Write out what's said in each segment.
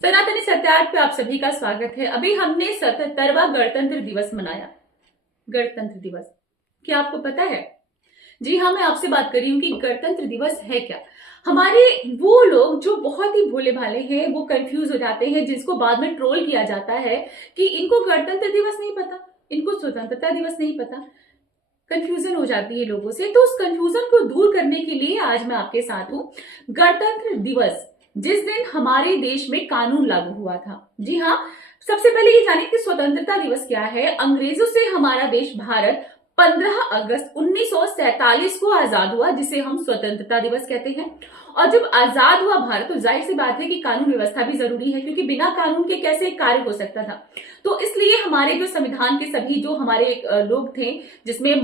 सनातनी सत्यार्थ पे आप सभी का स्वागत है। अभी हमने 77वां गणतंत्र दिवस मनाया। गणतंत्र दिवस क्या आपको पता है? जी हाँ, मैं आपसे बात कर रही हूँ कि गणतंत्र दिवस है क्या। हमारे वो लोग जो बहुत ही भोले भाले हैं वो कंफ्यूज हो जाते हैं, जिसको बाद में ट्रोल किया जाता है कि इनको गणतंत्र दिवस नहीं पता, इनको स्वतंत्रता दिवस नहीं पता। कंफ्यूजन हो जाती है लोगों से, तो उस कंफ्यूजन को दूर करने के लिए आज मैं आपके साथ हूँ। गणतंत्र दिवस जिस दिन हमारे देश में कानून लागू हुआ था। जी हाँ, सबसे पहले ये जाने कि स्वतंत्रता दिवस क्या है। अंग्रेजों से हमारा देश भारत 15 अगस्त 1947 को आजाद हुआ, जिसे हम स्वतंत्रता दिवस कहते हैं। और जब आजाद हुआ भारत, तो जाहिर सी बात है कि कानून व्यवस्था भी जरूरी है, क्योंकि बिना कानून के कैसे कार्य हो सकता था। तो इसलिए हमारे जो संविधान के सभी जो हमारे लोग थे, जिसमें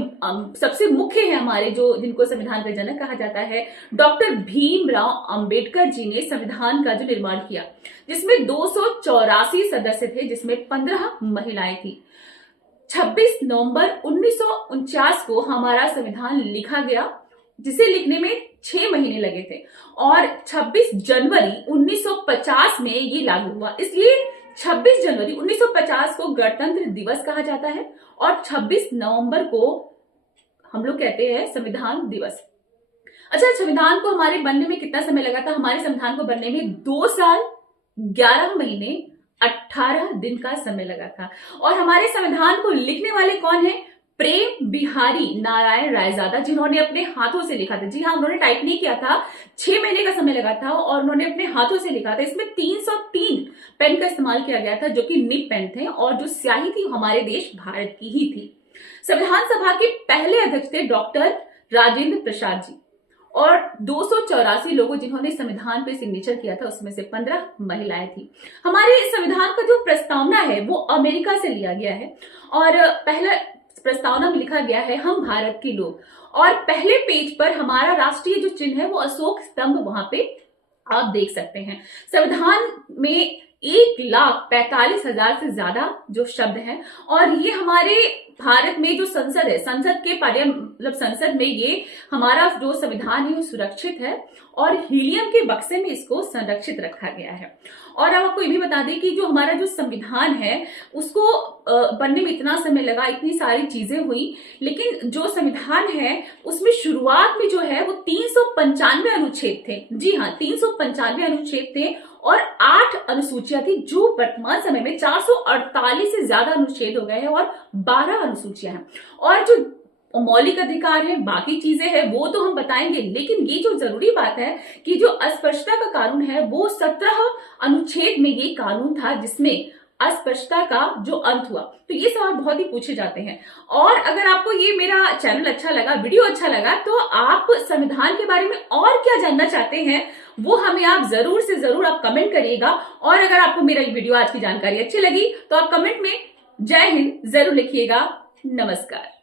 सबसे मुख्य है हमारे जो जिनको संविधान का जनक कहा जाता है, डॉक्टर भीमराव अंबेडकर जी ने संविधान का जो निर्माण किया, जिसमें 284 सदस्य थे, जिसमें 15 महिलाएं थी। 26 नवंबर 1949 को हमारा संविधान लिखा गया, जिसे लिखने में 6 महीने लगे थे, और 26 जनवरी 1950 में ये लागू हुआ। इसलिए 26 जनवरी 1950 को गणतंत्र दिवस कहा जाता है, और 26 नवंबर को हम लोग कहते हैं संविधान दिवस। अच्छा, संविधान को हमारे बनने में कितना समय लगा था? हमारे संविधान को बनने में 2 साल 11 महीने 18 दिन का समय लगा था। और हमारे संविधान को लिखने वाले कौन है? प्रेम बिहारी नारायण रायजादा, जिन्होंने अपने हाथों से लिखा था। जी हाँ, उन्होंने टाइप नहीं किया था, 6 महीने का समय लगा था, और उन्होंने अपने हाथों से लिखा था। इसमें 303 पेन का इस्तेमाल किया गया था, जो कि निब पेन थे, और जो स्याही थी हमारे देश भारत की ही थी। संविधान सभा के पहले अध्यक्ष थे डॉक्टर राजेंद्र प्रसाद जी, और 284 लोगों जिन्होंने संविधान पे सिग्नेचर किया था, उसमें से 15 महिलाएं थी। हमारे संविधान का जो प्रस्तावना है वो अमेरिका से लिया गया है, और पहला प्रस्तावना में लिखा गया है, हम भारत के लोग। और पहले पेज पर हमारा राष्ट्रीय जो चिन्ह है वो अशोक स्तंभ वहां पे आप देख सकते हैं। संविधान में 1,45,000 से ज्यादा जो शब्द हैं, और ये हमारे भारत में जो संसद है, संसद के मतलब संसद में ये हमारा जो संविधान है वो सुरक्षित है, और हीलियम के बक्से में इसको संरक्षित रखा गया है। और अब आपको ये भी बता दें कि जो हमारा जो संविधान है उसको बनने में इतना समय लगा, इतनी सारी चीजें हुई, लेकिन जो संविधान है उसमें शुरुआत में जो है वो 395 अनुच्छेद थे। जी हाँ, 395 अनुच्छेद थे, और 8 अनुसूचियां थी, जो वर्तमान समय में 448 से ज्यादा अनुच्छेद हो गए हैं, और 12 अनुसूचियां हैं। और जो मौलिक अधिकार है, बाकी चीजें हैं, वो तो हम बताएंगे, लेकिन ये जो जरूरी बात है कि जो अस्पृश्यता का कानून है वो 17 अनुच्छेद में ये कानून था, जिसमें अस्पृश्यता का जो अंत हुआ। तो ये सवाल बहुत ही पूछे जाते हैं। और अगर आपको ये मेरा चैनल अच्छा लगा, वीडियो अच्छा लगा, तो आप संविधान के बारे में और क्या जानना चाहते हैं वो हमें आप जरूर से जरूर आप कमेंट करिएगा। और अगर आपको मेरा ये वीडियो, आज की जानकारी अच्छी लगी, तो आप कमेंट में जय हिंद जरूर लिखिएगा। नमस्कार।